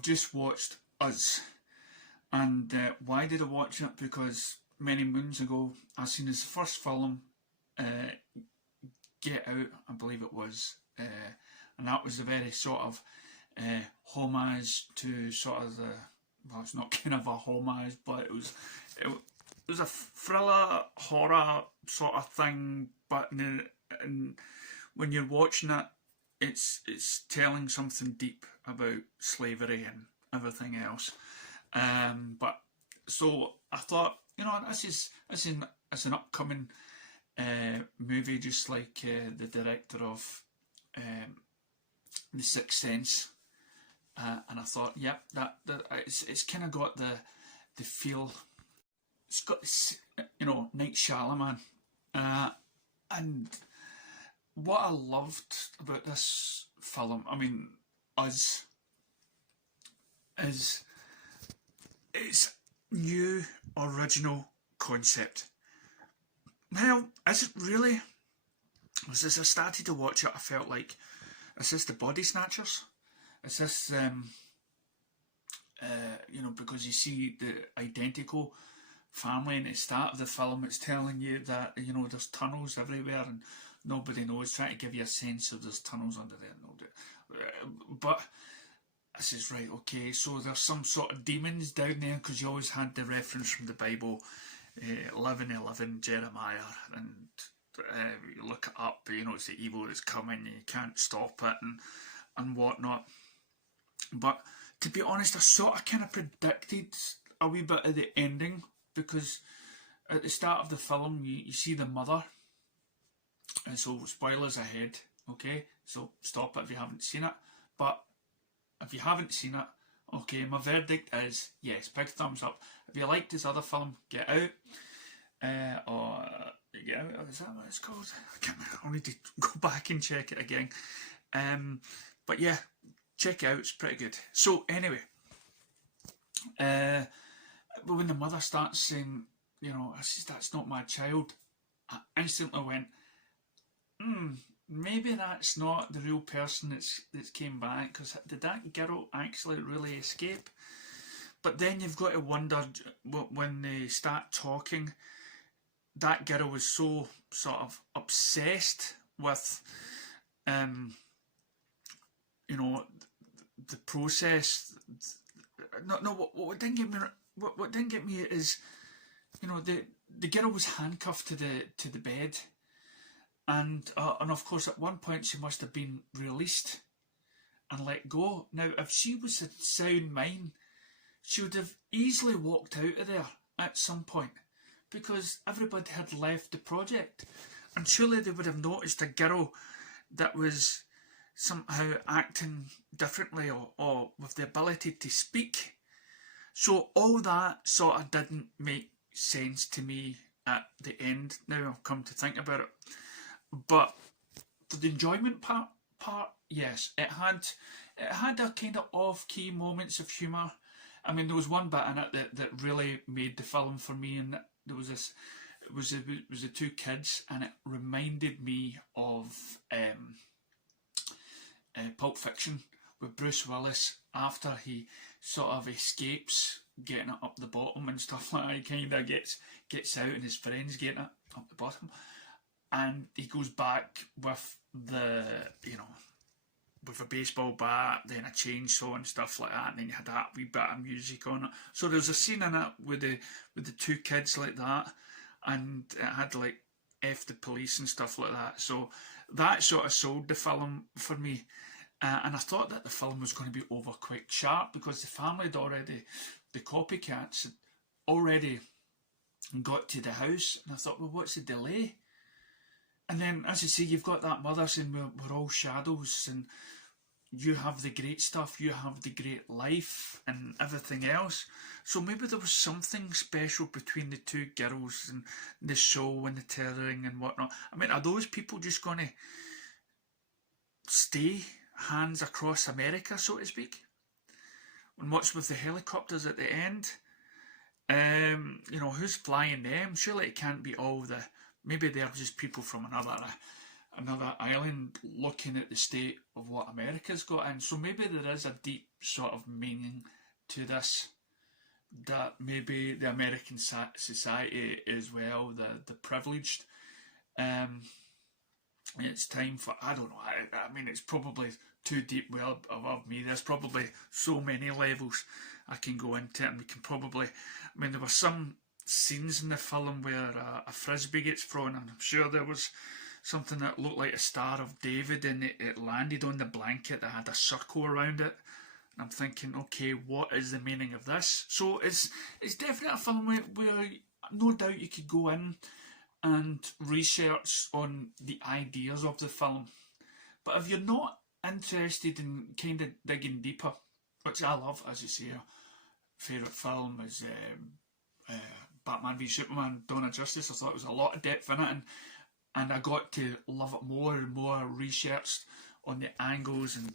I've just watched Us. And why did I watch it? Because many moons ago I seen his first film, Get Out, I believe it was. And that was a very sort of homage to sort of the, well, it's not kind of a homage, but it was a thriller horror sort of thing. But when you're watching it, it's telling something deep about slavery and everything else. But so I thought, this is an upcoming movie, just like the director of The Sixth Sense, and I thought, yep, that it's kind of got the feel. It's got this, Night Shyamalan, and what I loved about this film, I mean, Us, is its new original concept. Now, is it really? As I started to watch it, I felt like, is this the Body Snatchers? Is this, because you see the identical family in the start of the film, it's telling you that, there's tunnels everywhere and nobody knows, trying to give you a sense of there's tunnels under there. But I says, right, okay, so there's some sort of demons down there, because you always had the reference from the Bible, 11:11, Jeremiah, and you look it up, it's the evil that's coming, and you can't stop it, and whatnot. But to be honest, I sort of kind of predicted a wee bit of the ending, because at the start of the film, you see the mother, and so spoilers ahead, okay, so stop it if you haven't seen it. But if you haven't seen it, okay, my verdict is yes, big thumbs up. If you liked his other film, Get Out, or Get Out, is that what it's called? I'll need to go back and check it again. But yeah, check it out, it's pretty good. So anyway, but when the mother starts saying, that's not my child, I instantly went, maybe that's not the real person that's came back, because did that girl actually really escape? But then you've got to wonder, when they start talking, that girl was so sort of obsessed with, the process. What didn't get me, what didn't get me is, the girl was handcuffed to the bed. And of course, at one point she must have been released and let go. Now, if she was a sound mind, she would have easily walked out of there at some point, because everybody had left the project. And surely they would have noticed a girl that was somehow acting differently, or with the ability to speak. So all that sort of didn't make sense to me at the end, now I've come to think about it. But for the enjoyment part, yes, it had a kind of off-key moments of humour. I mean, there was one bit in it that really made the film for me, and there was this. It was the two kids, and it reminded me of Pulp Fiction, with Bruce Willis, after he sort of escapes getting it up the bottom and stuff like that. He kind of gets out, and his friends getting it up the bottom. And he goes back with with a baseball bat, then a chainsaw and stuff like that, and then you had that wee bit of music on it. So there was a scene in it with the two kids like that, and it had like F the police and stuff like that. So that sort of sold the film for me. And I thought that the film was going to be over quite sharp, because the family had already, the copycats had already got to the house, and I thought, well, what's the delay? And then, as you say, you've got that mother saying, we're all shadows, and you have the great stuff, you have the great life, and everything else. So maybe there was something special between the two girls, and the show, and the terroring, and whatnot. I mean, are those people just going to stay hands across America, so to speak? And what's with the helicopters at the end? Who's flying them? Surely it can't be all the... Maybe they're just people from another another island looking at the state of what America's got in. So maybe there is a deep sort of meaning to this, that maybe the American society as well, the privileged, it's time for, I don't know, I mean, it's probably too deep well above me. There's probably so many levels I can go into, and we can probably, I mean, there were some scenes in the film where a frisbee gets thrown, and I'm sure there was something that looked like a Star of David, and it landed on the blanket that had a circle around it. And I'm thinking, okay, what is the meaning of this? So it's definitely a film where no doubt you could go in and research on the ideas of the film. But if you're not interested in kind of digging deeper, which I love, as you say, a favourite film is Batman v Superman, Dawn of Justice. I thought there was a lot of depth in it, and I got to love it more and more, researched on the angles and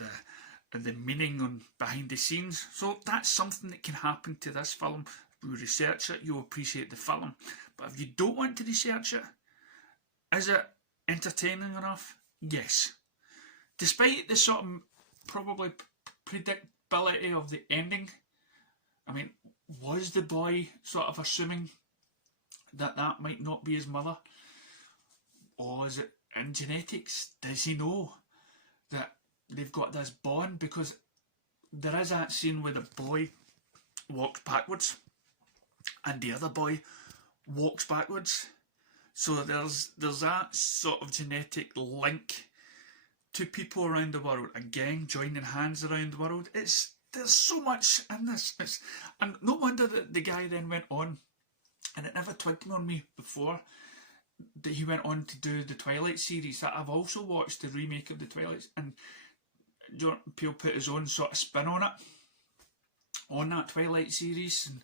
the meaning on behind the scenes. So that's something that can happen to this film. If you research it, you'll appreciate the film. But if you don't want to research it, is it entertaining enough? Yes. Despite the sort of probably predictability of the ending, I mean, was the boy sort of assuming that that might not be his mother? Or is it in genetics? Does he know that they've got this bond? Because there is that scene where the boy walks backwards and the other boy walks backwards. So there's that sort of genetic link to people around the world. Again, joining hands around the world. There's so much in this. And no wonder that the guy then went on, and it never twigged on me before, that he went on to do the Twilight series. That I've also watched the remake of the Twilight, and Jordan Peele put his own sort of spin on it, on that Twilight series, and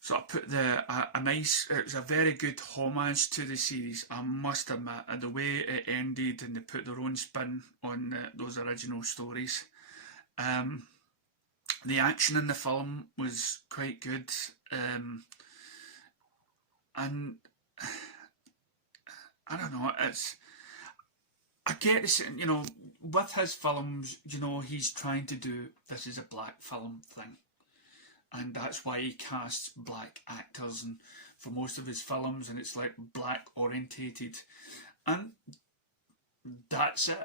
so I put a nice, it was a very good homage to the series, I must admit, and the way it ended, and they put their own spin on those original stories. The action in the film was quite good, and I don't know, I get this, you know, with his films, you know, he's trying to do, this is a black film thing. And that's why he casts black actors and for most of his films, and it's like black orientated. And that's it.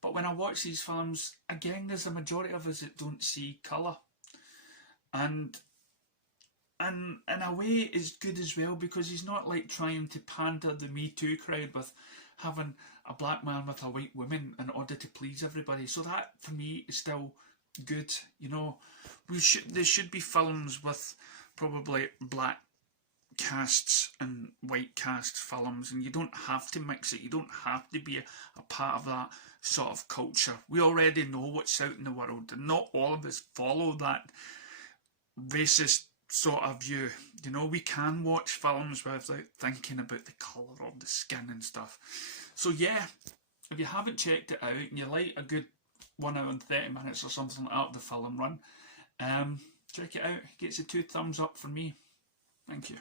But when I watch these films, again, there's a majority of us that don't see colour. And in a way it's good as well, because he's not like trying to pander the Me Too crowd with having a black man with a white woman in order to please everybody. So that for me is still good. You know, there should be films with probably black casts and white cast films, and you don't have to mix it. You don't have to be a part of that sort of culture. We already know what's out in the world, and not all of us follow that racist sort of view. You know, we can watch films without thinking about the colour of the skin and stuff. So yeah, if you haven't checked it out and you like a good 1 hour and 30 minutes or something like that, the film run, check it out. It gets a 2 thumbs up from me. Thank you.